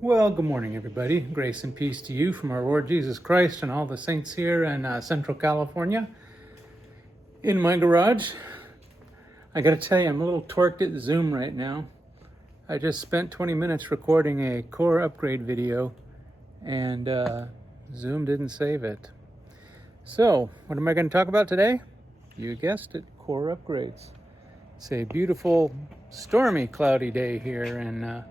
Well, good morning, everybody. Grace and peace to you from our Lord Jesus Christ and all the saints here in Central California. In my garage, I got to tell you, I'm a little torqued at Zoom right now. I just spent 20 minutes recording a core upgrade video, and Zoom didn't save it. So, what am I going to talk about today? You guessed it, core upgrades. It's a beautiful, stormy, cloudy day here in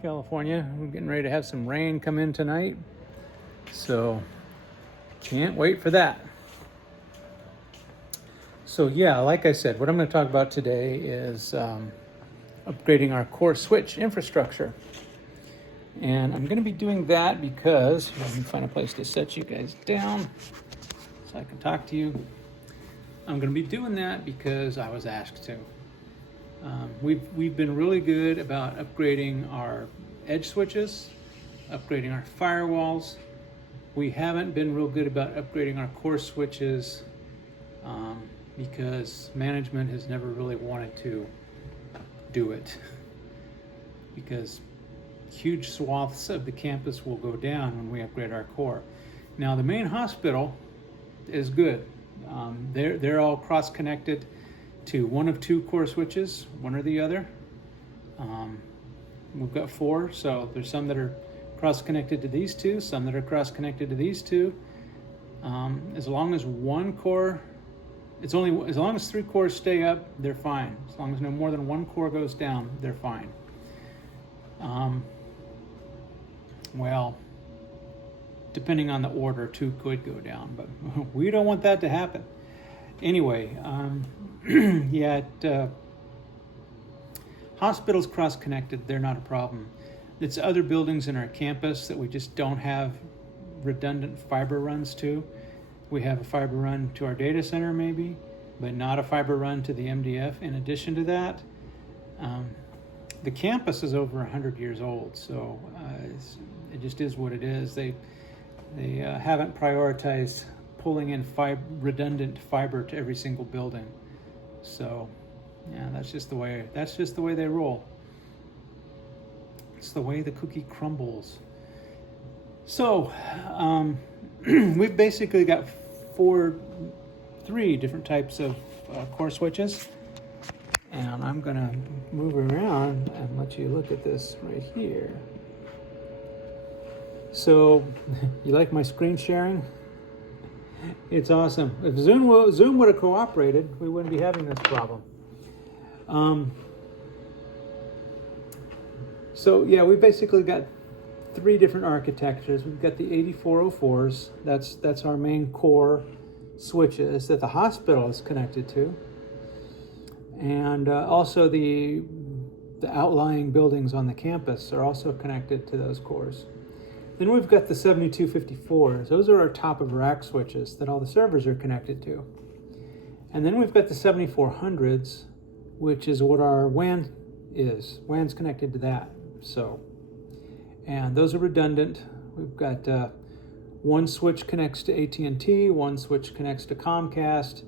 California. We're getting ready to have some rain come in tonight, so can't wait for that. So yeah, like I said, what I'm going to talk about today is upgrading our core switch infrastructure. And I'm going to be doing that because, let me find a place to set you guys down so I can talk to you. I'm going to be doing that because I was asked to. We've been really good about upgrading our edge switches, upgrading our firewalls. We haven't been real good about upgrading our core switches because management has never really wanted to do it, because huge swaths of the campus will go down when we upgrade our core. Now, the main hospital is good. They're all cross-connected to one of two core switches, one or the other. We've got 4, so there's some that are cross-connected to these two, some that are cross-connected to these two. As long as one core, as long as 3 cores stay up, they're fine. As long as no more than 1 core goes down, they're fine. Well, depending on the order, 2 could go down, but we don't want that to happen. Anyway, hospitals cross-connected, they're not a problem. It's other buildings in our campus that we just don't have redundant fiber runs to. We have a fiber run to our data center maybe, but not a fiber run to the MDF. In addition to that, the campus is over 100 years old, so it just is what it is. They haven't prioritized pulling in redundant fiber to every single building. So, yeah, that's just the way they roll. It's the way the cookie crumbles. So, we've basically got 3 different types of core switches, and I'm gonna move around and let you look at this right here. So, you like my screen sharing? It's awesome. If Zoom would have cooperated, we wouldn't be having this problem. So yeah, we basically got 3 different architectures. We've got the 8404s. That's our main core switches that the hospital is connected to, and also the outlying buildings on the campus are also connected to those cores. Then we've got the 7254s. Those are our top of rack switches that all the servers are connected to. And then we've got the 7400s, which is what our WAN is. WAN's connected to that. So, and those are redundant. We've got 1 switch connects to AT&T, 1 switch connects to Comcast,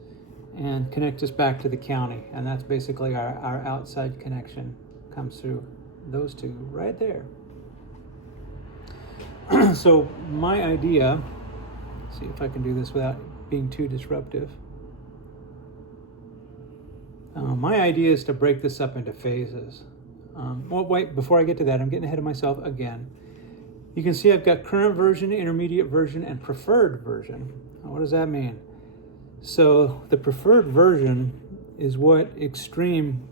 and connects us back to the county. And that's basically our outside connection. Comes through those 2 right there. So my idea, see if I can do this without being too disruptive. My idea is to break this up into phases. Well, wait, before I get to that, I'm getting ahead of myself again. You can see I've got current version, intermediate version, and preferred version. Now, what does that mean? So the preferred version is what Extreme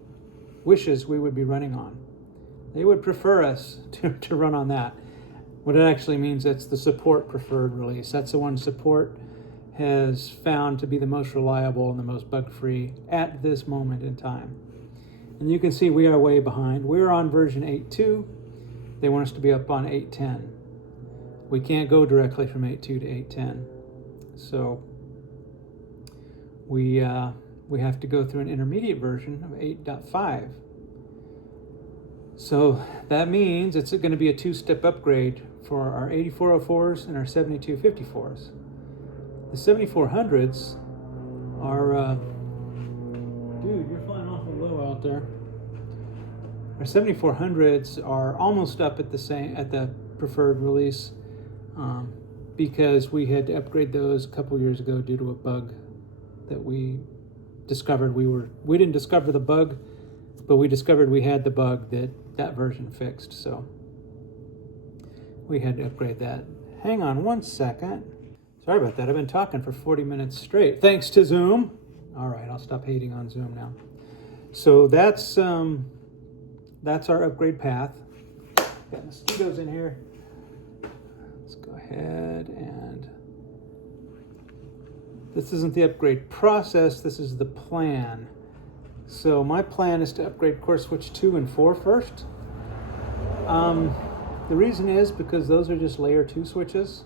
wishes we would be running on. They would prefer us to run on that. What it actually means, that's the support preferred release. That's the one support has found to be the most reliable and the most bug-free at this moment in time. And you can see we are way behind. We're on version 8.2. They want us to be up on 8.10. We can't go directly from 8.2 to 8.10. So we have to go through an intermediate version of 8.5. So that means it's going to be a 2-step upgrade for our 8404s and our 7254s. The 7400s are, dude, you're flying awful low out there. Our 7400s are almost up at the preferred release, because we had to upgrade those a couple years ago due to a bug that we discovered. We didn't discover the bug, but we discovered we had the bug that version fixed, so we had to upgrade that. Hang on one second. Sorry about that. I've been talking for 40 minutes straight. Thanks to Zoom. All right, I'll stop hating on Zoom now. So that's our upgrade path. Got mosquitoes in here. Let's go ahead and... This isn't the upgrade process, this is the plan. So my plan is to upgrade core switch 2 and 4 first. The reason is because those are just layer 2 switches.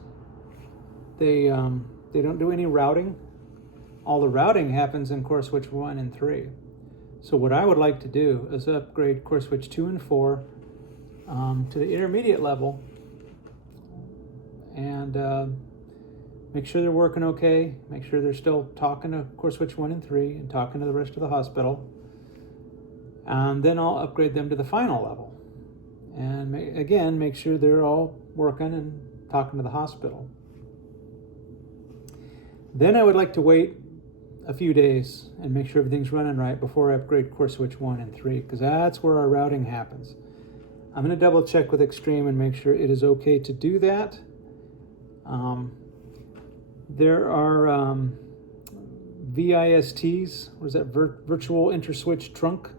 They don't do any routing. All the routing happens in core switch 1 and 3. So what I would like to do is upgrade core switch 2 and 4 to the intermediate level, and make sure they're working okay, make sure they're still talking to core switch 1 and 3 and talking to the rest of the hospital. And then I'll upgrade them to the final level. And again, make sure they're all working and talking to the hospital. Then I would like to wait a few days and make sure everything's running right before I upgrade core switch 1 and 3, because that's where our routing happens. I'm going to double check with Extreme and make sure it is okay to do that. There are VISTs, what is that, virtual interswitch trunk,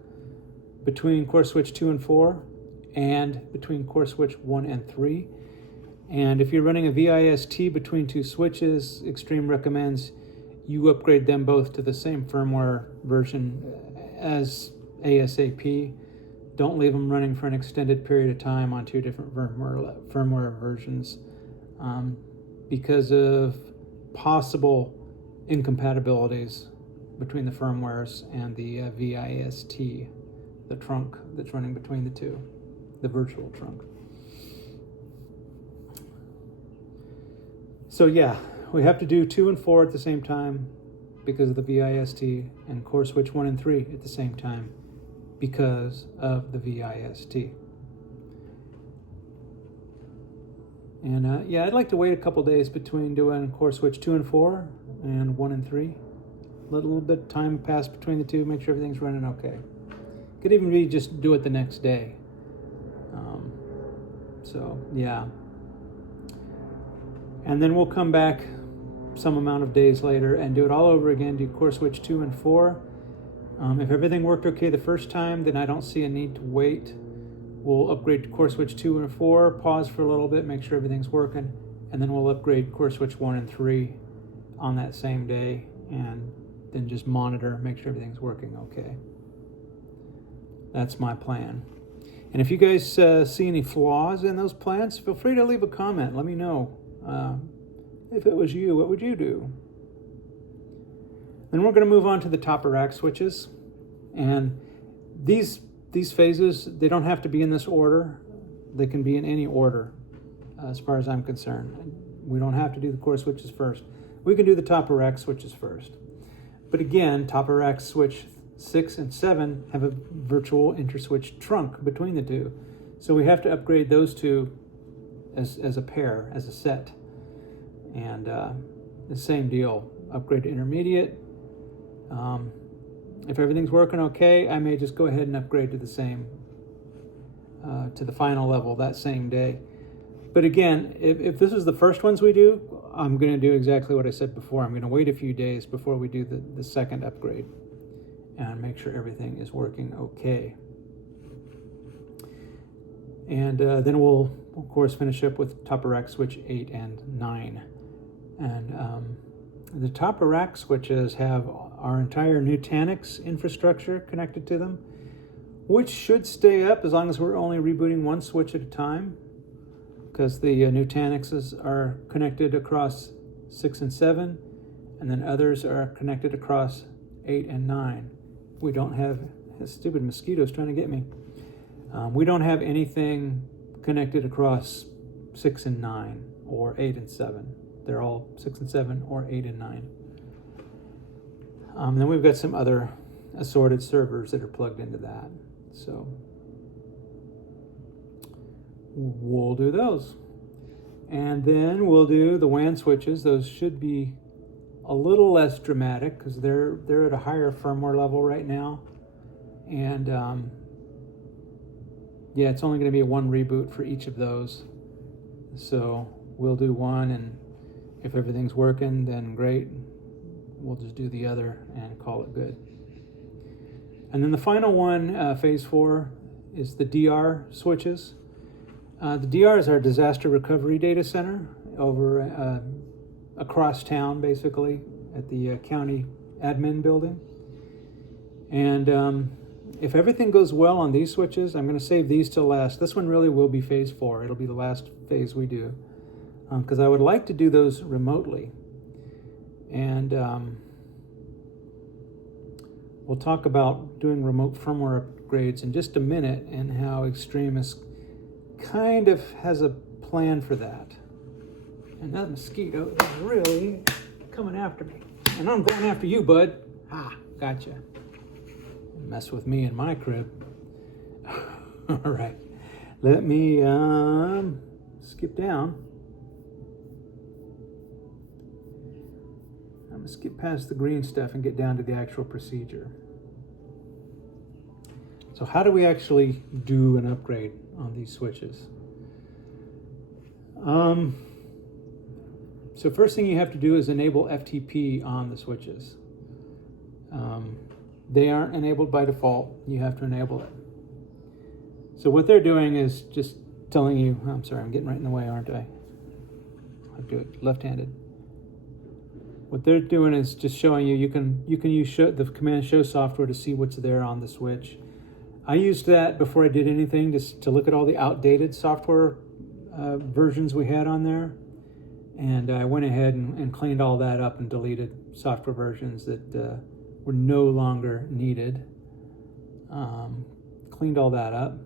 between core switch 2 and 4 and between core switch 1 and 3. And if you're running a VIST between two switches, Extreme recommends you upgrade them both to the same firmware version as ASAP. Don't leave them running for an extended period of time on two different firmware versions because of possible incompatibilities between the firmwares and the VIST, the trunk that's running between the two, the virtual trunk. So yeah, we have to do 2 and 4 at the same time because of the VIST, and core switch 1 and 3 at the same time because of the VIST. And yeah, I'd like to wait a couple days between doing core switch 2 and 4 and 1 and 3. Let a little bit of time pass between the two, make sure everything's running okay. Could even be just do it the next day. So yeah. And then we'll come back some amount of days later and do it all over again, do core switch 2 and 4. If everything worked okay the first time, then I don't see a need to wait. We'll upgrade to core switch 2 and 4, pause for a little bit, make sure everything's working, and then we'll upgrade core switch 1 and 3 on that same day, and then just monitor, make sure everything's working okay. That's my plan. And if you guys see any flaws in those plans, feel free to leave a comment. Let me know. If it was you, what would you do? Then we're going to move on to the top of rack switches. And these phases, they don't have to be in this order. They can be in any order, as far as I'm concerned. We don't have to do the core switches first. We can do the top of rack switches first. But again, top of rack switch 6 and 7 have a virtual interswitch trunk between the two. So we have to upgrade those two as a pair, as a set. And the same deal, upgrade to intermediate. If everything's working okay, I may just go ahead and upgrade to the same, to the final level that same day. But again, if this is the first ones we do, I'm going to do exactly what I said before. I'm going to wait a few days before we do the second upgrade and make sure everything is working okay. And then we'll, of course, finish up with top of rack switch 8 and 9. And the top of rack switches have our entire Nutanix infrastructure connected to them, which should stay up as long as we're only rebooting one switch at a time, because the Nutanixes are connected across 6 and 7, and then others are connected across 8 and 9. We don't have, stupid mosquitoes trying to get me. We don't have anything connected across 6 and 9 or 8 and 7. They're all 6 and 7 or 8 and 9. Then we've got some other assorted servers that are plugged into that. So we'll do those. And then we'll do the WAN switches. Those should be a little less dramatic because they're at a higher firmware level right now. And yeah, it's only going to be a one reboot for each of those. So we'll do one, and if everything's working, then great. We'll just do the other and call it good. And then the final one, phase 4, is the DR switches. The DR is our disaster recovery data center over across town, basically, at the county admin building. And if everything goes well on these switches, I'm going to save these till last. This one really will be phase 4. It'll be the last phase we do, because I would like to do those remotely. And we'll talk about doing remote firmware upgrades in just a minute and how Extremis kind of has a plan for that. And that mosquito is really coming after me. And I'm going after you, bud. Ah, gotcha. Mess with me in my crib. All right. Let me skip down. I'm going to skip past the green stuff and get down to the actual procedure. So how do we actually do an upgrade on these switches? So first thing you have to do is enable FTP on the switches. They aren't enabled by default. You have to enable it. So what they're doing is just telling you, I'm sorry, I'm getting right in the way, aren't I? I'll do it left-handed. What they're doing is just showing you, you can use the command show software to see what's there on the switch. I used that before I did anything, just to look at all the outdated software versions we had on there. And I went ahead and cleaned all that up and deleted software versions that were no longer needed. Cleaned all that up.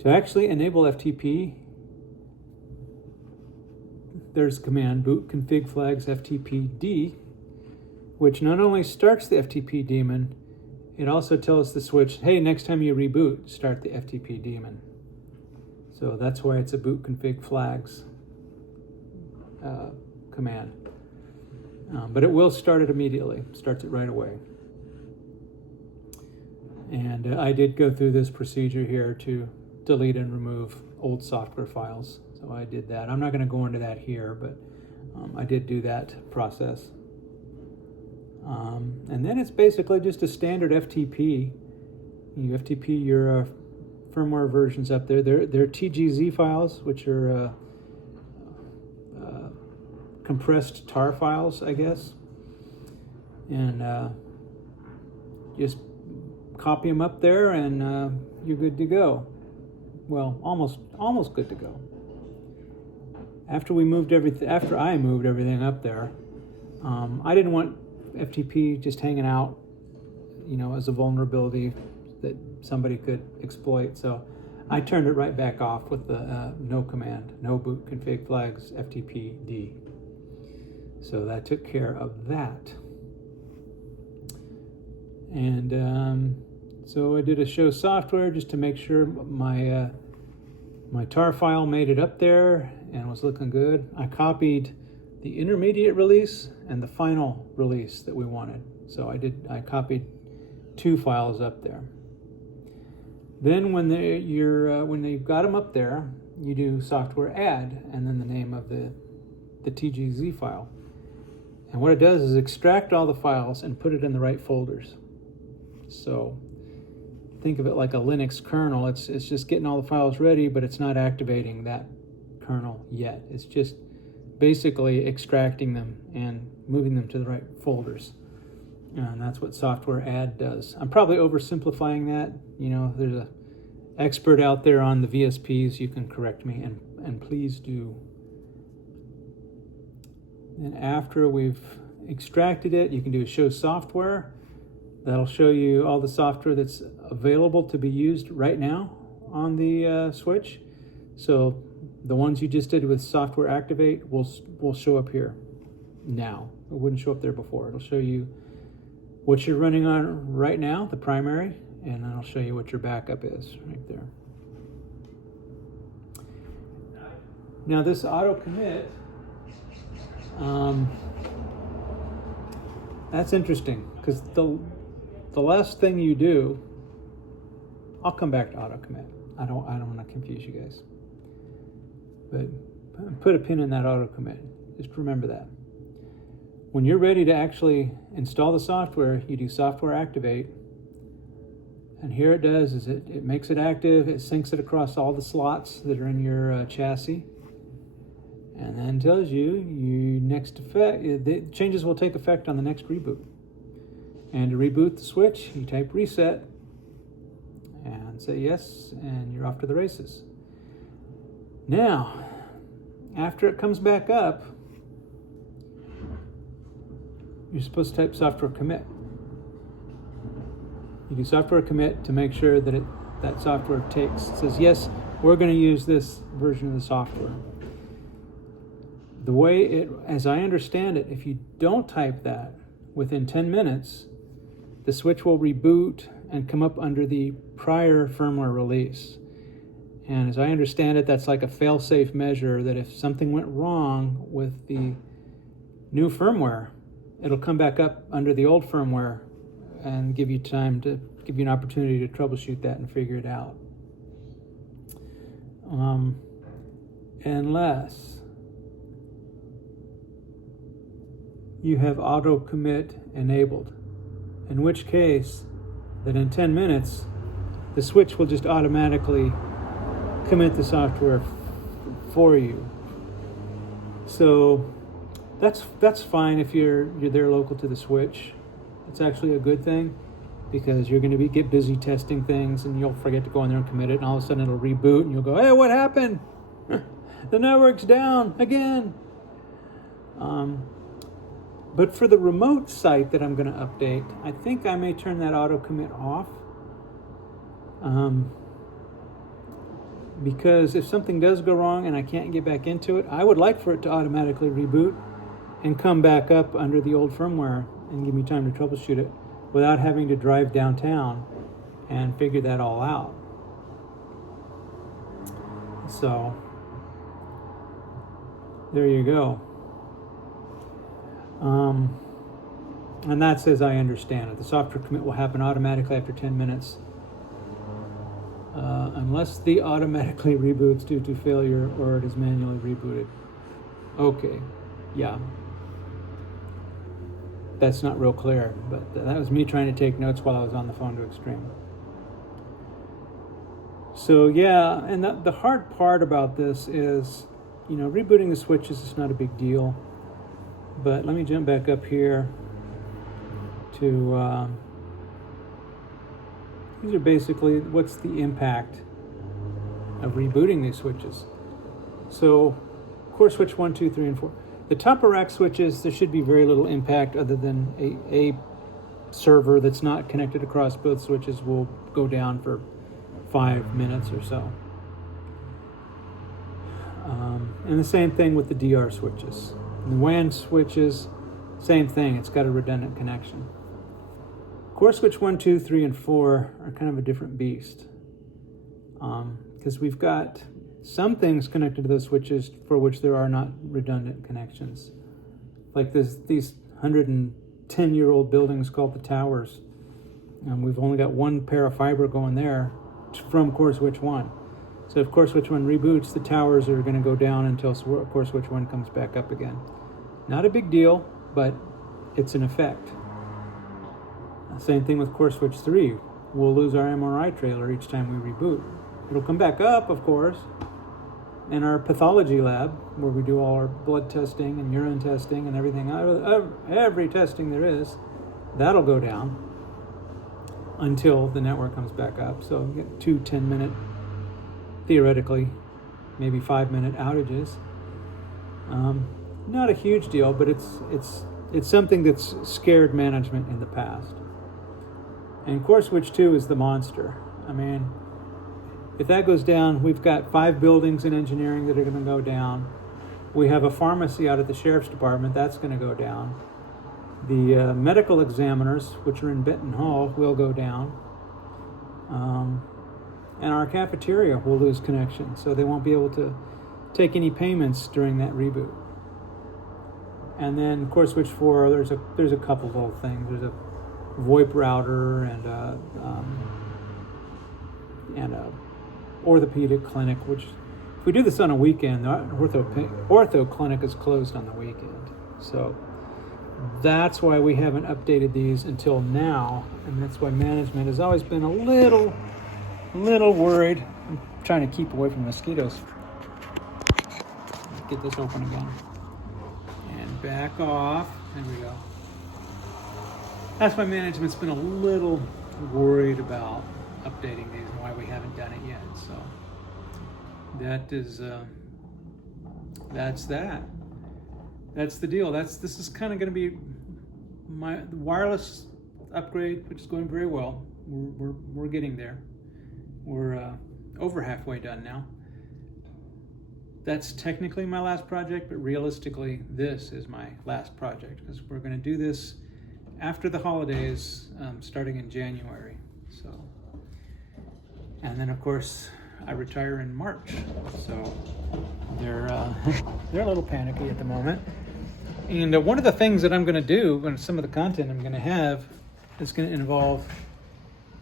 To actually enable FTP, there's command boot config flags FTP-D, which not only starts the FTP daemon, it also tells the switch, hey, next time you reboot, start the FTP daemon. So that's why it's a boot config flags command. But it will start it immediately, starts it right away. And I did go through this procedure here to delete and remove old software files. So I did that. I'm not going to go into that here, but I did do that process. And then it's basically just a standard FTP. You FTP your firmware versions up there. They're TGZ files, which are compressed tar files, I guess. And just copy them up there, and you're good to go. Well, almost good to go. After I moved everything up there, I didn't want FTP just hanging out, as a vulnerability that somebody could exploit. So I turned it right back off with the no command, no boot config flags FTP-D. So that took care of that. And so I did a show software just to make sure my tar file made it up there and was looking good. I copied the intermediate release and the final release that we wanted. So I copied 2 files up there. Then when you've got them up there, you do software add and then the name of the TGZ file. And what it does is extract all the files and put it in the right folders. So think of it like a Linux kernel. It's just getting all the files ready, but it's not activating that kernel yet. It's just basically extracting them and moving them to the right folders. And that's what software add does. I'm probably oversimplifying that. There's an expert out there on the VSPs. You can correct me, and please do. And after we've extracted it, you can do a show software. That'll show you all the software that's available to be used right now on the switch. So the ones you just did with software activate will show up here now. It wouldn't show up there before. It'll show you what you're running on right now, the primary, and then I'll show you what your backup is right there. Now this auto commit, that's interesting, because the last thing you do, I'll come back to auto commit. I don't want to confuse you guys, but put a pin in that auto commit. Just remember that. When you're ready to actually install the software, you do software activate, and here it does is it makes it active, it syncs it across all the slots that are in your chassis, and then tells you next effect, the changes will take effect on the next reboot. And to reboot the switch, you type reset and say yes, and you're off to the races. Now, after it comes back up, you're supposed to type software commit. You do software commit to make sure that that software says, yes, we're going to use this version of the software. The way as I understand it, if you don't type that within 10 minutes, the switch will reboot and come up under the prior firmware release. And as I understand it, that's like a fail-safe measure that if something went wrong with the new firmware, it'll come back up under the old firmware and give you an opportunity to troubleshoot that and figure it out. Unless you have auto commit enabled, in which case that in 10 minutes the switch will just automatically commit the software for you. So that's fine if you're there local to the switch. It's actually a good thing, because you're going to get busy testing things and you'll forget to go in there and commit it, and all of a sudden it'll reboot and you'll go, hey, what happened? The network's down again. But for the remote site that I'm going to update, I think I may turn that auto commit off. Because if something does go wrong and I can't get back into it, I would like for it to automatically reboot and come back up under the old firmware and give me time to troubleshoot it without having to drive downtown and figure that all out. So there you go. And that's as I understand it. The software commit will happen automatically after 10 minutes. Unless the automatically reboots due to failure or it is manually rebooted. Okay, yeah. That's not real clear, but that was me trying to take notes while I was on the phone to Extreme. So yeah, and the hard part about this is, rebooting the switches is not a big deal. But let me jump back up here to, these are basically what's the impact of rebooting these switches. So core switch 1, 2, 3, and 4. The top of rack switches, there should be very little impact other than a server that's not connected across both switches will go down for 5 minutes or so. And the same thing with the DR switches. And the WAN switches, same thing, it's got a redundant connection. Core switch 1, 2, 3, and 4 are kind of a different beast. Because we've got some things connected to those switches for which there are not redundant connections. Like these 110-year-old buildings called the towers. We've only got one pair of fiber going there from core switch 1. So if core switch 1 reboots, the towers are going to go down until core switch 1 comes back up again. Not a big deal, but it's an effect. Same thing with core switch 3. We'll lose our MRI trailer each time we reboot. It'll come back up, of course, in our pathology lab, where we do all our blood testing and urine testing and everything, every testing there is. That'll go down until the network comes back up. So we get 2 10-minute, theoretically, maybe 5-minute outages. Not a huge deal, but it's something that's scared management in the past. And core switch 2 is the monster. I mean, if that goes down, we've got 5 buildings in engineering that are going to go down. We have a pharmacy out at the sheriff's department that's going to go down. The medical examiners, which are in Benton Hall, will go down. And our cafeteria will lose connection, so they won't be able to take any payments during that reboot. And then core switch 4, there's a couple little things. There's a VoIP router and a orthopedic clinic, which if we do this on a weekend, the ortho clinic is closed on the weekend. So that's why we haven't updated these until now, and that's why management has always been a little worried. I'm trying to keep away from mosquitoes. Get this open again. And back off. There we go. That's why management's been a little worried about updating these and why we haven't done it yet. So that is that's that. That's the deal. This is kind of going to be my wireless upgrade, which is going very well. We're getting there. We're over halfway done now. That's technically my last project, but realistically, this is my last project because we're going to do this after the holidays, starting in January. So, and then of course I retire in March. So they're a little panicky at the moment. And one of the things that I'm going to do, and some of the content I'm going to have, is going to involve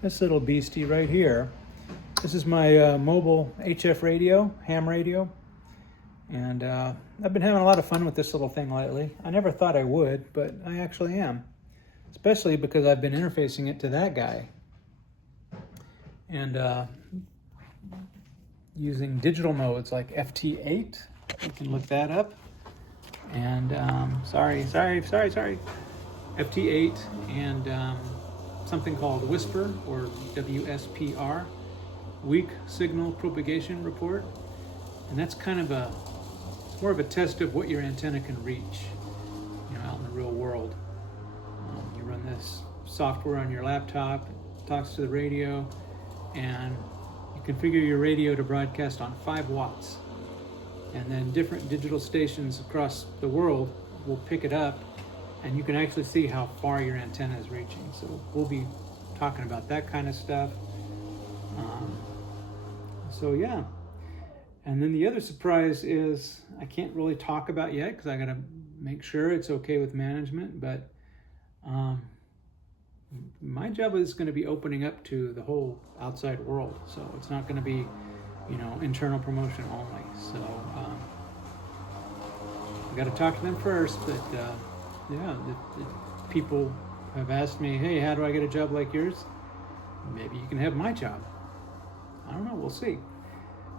this little beastie right here. This is my mobile HF radio, ham radio. And I've been having a lot of fun with this little thing lately. I never thought I would, but I actually am. Especially because I've been interfacing it to that guy. And using digital modes like FT8. You can look that up. And sorry. FT8 and something called Whisper, or WSPR, Weak Signal Propagation Report. And that's kind of it's more of a test of what your antenna can reach, out in the real world. You run this software on your laptop, it talks to the radio, and you configure your radio to broadcast on 5 watts. And then different digital stations across the world will pick it up, and you can actually see how far your antenna is reaching. So we'll be talking about that kind of stuff. So yeah. And then the other surprise is I can't really talk about yet because I got to make sure it's okay with management. But my job is going to be opening up to the whole outside world. So it's not going to be, internal promotion only. So I got to talk to them first. But the people have asked me, hey, how do I get a job like yours? Maybe you can have my job. I don't know. We'll see.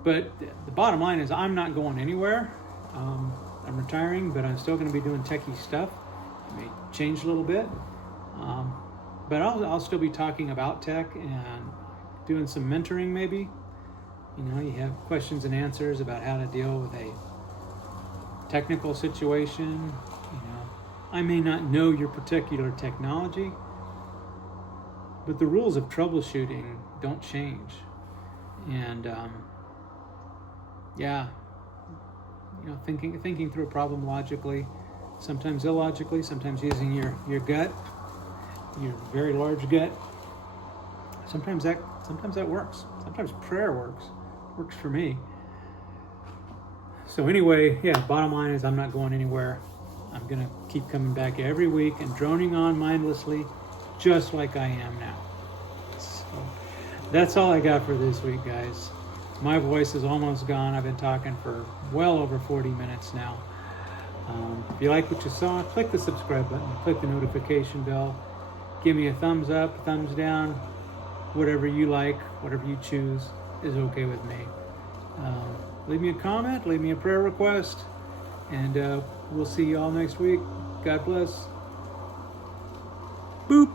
But the bottom line is I'm not going anywhere. I'm retiring, but I'm still going to be doing techie stuff. It may change a little bit. But I'll still be talking about tech and doing some mentoring maybe. You have questions and answers about how to deal with a technical situation. I may not know your particular technology, but the rules of troubleshooting don't change. And thinking through a problem logically, sometimes illogically, sometimes using your gut, your very large gut. Sometimes that works. Sometimes prayer works for me. So anyway, bottom line is I'm not going anywhere. I'm gonna keep coming back every week and droning on mindlessly, just like I am now. So that's all I got for this week, guys. My voice is almost gone. I've been talking for well over 40 minutes now. If you like what you saw, click the subscribe button, click the notification bell, give me a thumbs up, thumbs down, whatever you like, whatever you choose is okay with me. Leave me a comment, leave me a prayer request, and we'll see you all next week. God bless. Boop.